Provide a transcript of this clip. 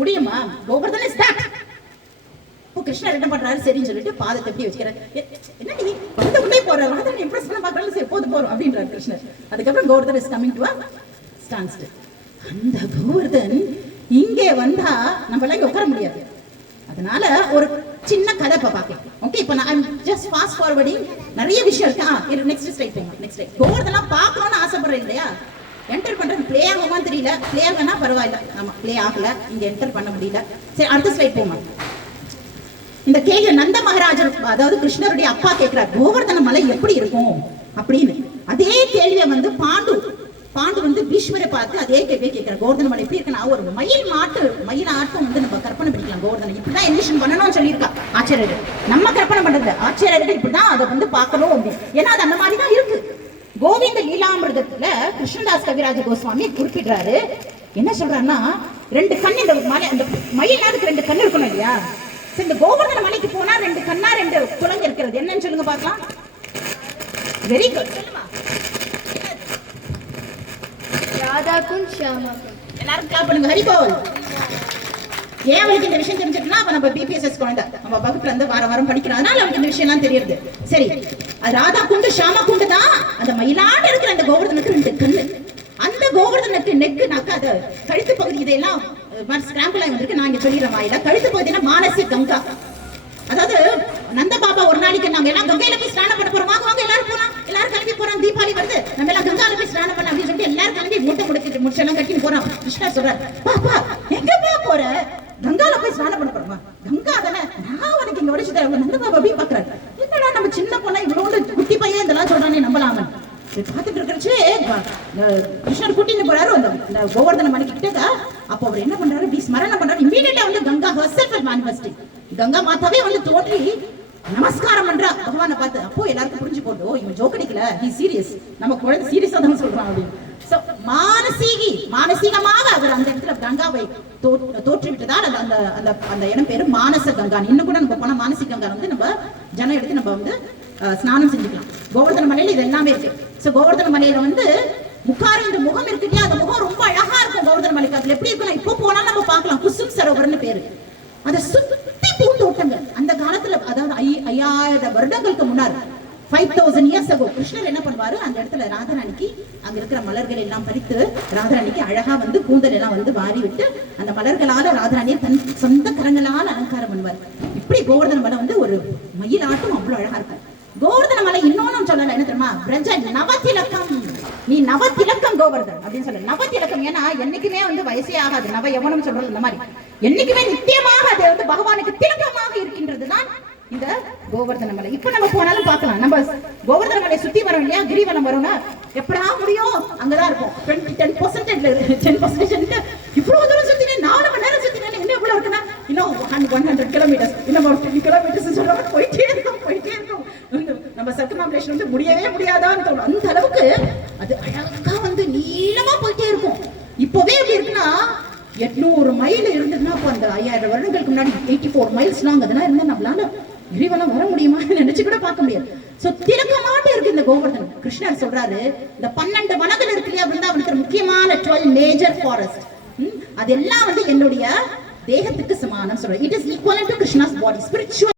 முடியுமா? Govardhan is that. கிருஷ்ணர் என்ன பண்றாரு, சரின்னு சொல்லிட்டு பாதத்தை எப்படி வச்சுக்கிறாரு. என்ன நீ வந்து உடனே போற ராதனை இம்ப்ரெஸ் பண்ண பார்க்கறாங்க, சரி போதும் அப்படின்றாரு கிருஷ்ணர். அதுக்கப்புறம் Govardhan is coming to a stand still. அந்த கோவர்தன் இங்கே வந்தா நம்ம எல்லாம் உட்கார முடியாது. அதனால ஒரு சின்ன கதை இப்ப பார்க்கலாம். ஓகே, இப்போ நான் ஜஸ்ட் ஃபாஸ்ட் ஃபார்வர்டிங், நிறைய விஷயம் இருக்கு. நெக்ஸ்ட் ஸ்லைட் போங்க. Next slide. கோவர்தன்லாம் பார்க்கணும்னு ஆசைப்படுறேன் இல்லையா? என்டர் பண்றது பிளே ஆகுமான்னு தெரியல. பிளே ஆகுனா பரவாயில்ல. ஆமா, பிளே ஆகல, இங்க என்டர் பண்ண முடியல. சரி, அடுத்த ஸ்லைட் போங்க. இந்த கேள்வி நந்த மகாராஜர், அதாவது கிருஷ்ணருடைய அப்பா கேட்கிறார், கோவர்தன மலை எப்படி இருக்கும் அப்படின்னு. அதே கேள்வியை வந்து பாண்டு வந்து பீஷ்மரை பார்த்து அதே கேள்வியை கேட்கிறார், கோவர்தன மலை எப்படி இருக்குன்னா ஒரு மயில் ஆட்டம் வந்து நம்ம கற்பனை பண்ணிக்கலாம். கோவர்தனை இப்படிதான் எலிவேஷன் பண்ணணும்னு சொல்லியிருக்கா ஆச்சாரியர். நம்ம கற்பனை பண்றது ஆச்சாரியர்கள் இப்படிதான் அதை வந்து பார்க்கணும் அப்படின்னு. ஏன்னா அது அந்த மாதிரி தான் இருக்கு. கோவிந்த லீலாமிர்தத்துல கிருஷ்ணதாஸ் கவிராஜ கோஸ்வாமி குறிப்பிடுறாரு. என்ன சொல்றாருன்னா, 2 கண் இந்த மலை, அந்த மயிலாதுக்கு 2 கண் இருக்கணும் இல்லையா? இந்த கோவர்தன மலைக்கு போனா 2 கண்ணா 2 குழந்தை இருக்கிறது என்னன்னு சொல்லுங்க பார்க்கலாம். வெரி குட், சொல்லுமா. ராதா குண்ட், ஷியாமா குண்ட். எல்லாரும் கிளாப் பண்ணுங்க. ஹரி போல். ஏன் அவளுக்கு இந்த விஷயம் தெரிஞ்சிட்டுனா, அப்ப நம்ம பிபிஎஸ்எஸ் குழந்தை நம்ம வகுப்புல இருந்து வாரம் படிக்கிறோம், அதனால அவளுக்கு இந்த விஷயம் எல்லாம் தெரியுது. சரி, அது ராதா குண்டு ஷியாமா குண்டு தான். அந்த மயிலாடு இருக்கிற அந்த கோவர்தனுக்கு 2 கண்ணு. அந்த கோவர்தனுக்கு நெக்கு நக்காத கழுத்து பகுதி இதெல்லாம் ஸ்கிராம்பிள் ஆகி வந்திருக்கு. நான் இங்க சொல்லிடுறேன் வாயில. கழுத்து பகுதினா மானசி கங்கா. அதாவது நந்த பாபா ஒரு நாளைக்கு நாங்க எல்லாம் கங்கையில போய் ஸ்நானம் பண்ண போறோம், வாங்க எல்லாரும் போறோம், எல்லாரும் கிளம்பி போறோம், தீபாவளி வருது, நம்ம எல்லாம் கங்கால போய் ஸ்நானம் பண்ண அப்படின்னு சொல்லிட்டு எல்லாரும் கிளம்பி மூட்டை முடிச்செல்லாம் கட்டி போறோம். கிருஷ்ணா சொல்றாரு, பாப்பா எங்கப்பா போற? கங்கால போய் ஸ்நானம் பண்ண போறோமா? கங்கா தானே, நான் உனக்கு இங்க உடைச்சு தரேன். நந்த பாபா போய் பாக்குறாரு, என்னடா நம்ம சின்ன பொண்ணா இவ்வளவு குட்டி பையன் இதெல்லாம் சொல்றானே, நம்பலாம பார்த்துட்டு இருக்கிறச்சு கிருஷ்ணர் கூட்டிட்டு போறாரு அந்த கோவர்தன மலைக்கு கிட்ட. அப்போ அவர் என்ன பண்றாரு, இப்படி ஸ்மரணம் பண்றாரு. இமீடியட்டா வந்து கங்கா ஹர்செல்ஃப் மேனிஃபெஸ்டிங். கங்கா மாதாவே வந்து தோன்றி நமஸ்காரம் பண்றா பகவானை பார்த்து. அப்போ எல்லாருக்கும் புரிஞ்சு போட்டு, இவன் ஜோக் அடிக்கல, ஹி சீரியஸ், நம்ம குழந்தை சீரியஸா தான் சொல்றான் அப்படின்னு. சோ மானசீகமாக அவர் அந்த இடத்துல கங்காவை தோற்றுவிட்டதால் அந்த அந்த அந்த இடம் பேரு மானச கங்கா. இன்னும் கூட நம்ம போனா மானசி கங்கா வந்து நம்ம ஜனம் எடுத்து நம்ம வந்து ஸ்நானம் செஞ்சுக்கலாம். கோவர்தன மலையில இது எல்லாமே இருக்கு. சோ கோவர்தன மலையில வந்து முக்காரம் இந்த முகம் இருக்கு இல்லையா, அந்த முகம் ரொம்ப அழகா இருக்கும். கோவர்தன மலைக்கு அதுல எப்படி இருக்கும், இப்போ போனா நம்ம பார்க்கலாம். குசும் சரோவர்னு பேரு. அதை சுத்தி பூந்தோட்டங்கள். அந்த காலத்துல, அதாவது 5000 வருடங்களுக்கு முன்னாடி, 5000 years ago, கிருஷ்ணர் என்ன பண்ணுவாரு, அந்த இடத்துல ராதாராணிக்கு அங்க இருக்கிற மலர்கள் எல்லாம் பறித்து ராதாராணிக்கு அழகா வந்து கூந்தல் எல்லாம் வந்து வாரி விட்டு அந்த மலர்களால ராதாராணியை தன் சொந்த கரங்களால் அலங்காரம் பண்ணுவார். இப்படி கோவர்தன மலை வந்து ஒரு மயிலாட்டம் அவ்வளவு அழகா இருக்கும். கோவர்தன மலை இன்னொன்னு சொல்லல, என்ன தெரியுமா, பிரஜ நவதிலகம். நீ நவதிலகம் கோவர்தன் அப்படின்னு சொல்ல. நவதிலகம் ஏன்னா என்னைக்குமே வந்து வயசே ஆகாது. நவ யவனம் சொல்றது இந்த மாதிரி என்னைக்குமே நித்தியமாக அது வந்து பகவானுக்கு திலகமாக இருக்கின்றதுதான் இந்த கோவர்தன மலை. இப்ப நம்ம போனாலும் பார்க்கலாம். நம்ம கோவர்தன மலை சுத்தி வரோம் இல்லையா, கிரிவலம் வரும்னா எப்படா முடியும், அங்கதான் இருக்கும். 10% இவ்வளவு தூரம் சுத்தினே, 4 மணி நேரம் சுத்தினே, என்ன எவ்வளவு இருக்குன்னா இன்னும் 100 கிலோமீட்டர்ஸ், இன்னும் 50 கிலோமீட்டர்ஸ் சொல்ற மாதிரி போயிட்டே இருக்கும். நம்ம சர்க்கம்ஃபரன்ஸ் வந்து முடியவே முடியாதான்னு தோணும். அந்த அளவுக்கு அது அழகா வந்து நீளமா போயிட்டே இருக்கும். இப்பவே எப்படி இருக்குன்னா 800 மைல் இருந்ததுன்னா, அப்போ அந்த 5000 வருடங்களுக்கு முன்னாடி 84 மைல்ஸ் நாங்க அதெல்லாம் இருந்தா நம்மளால கிரிவலம் வர முடியுமான்னு நினைச்சு கூட பார்க்க முடியாது. சோ திலகமாட்டு இருக்கு இந்த கோவர்தன். கிருஷ்ணர் சொல்றாரு, இந்த 12 வனங்கள் இருக்கு இல்லையா, பிருந்தாவனத்துல முக்கியமான 12 மேஜர் ஃபாரஸ்ட், அதெல்லாம் வந்து என்னுடைய தேகத்துக்கு சமானம் சொல்றாரு. It is equal to Krishna's body, spiritual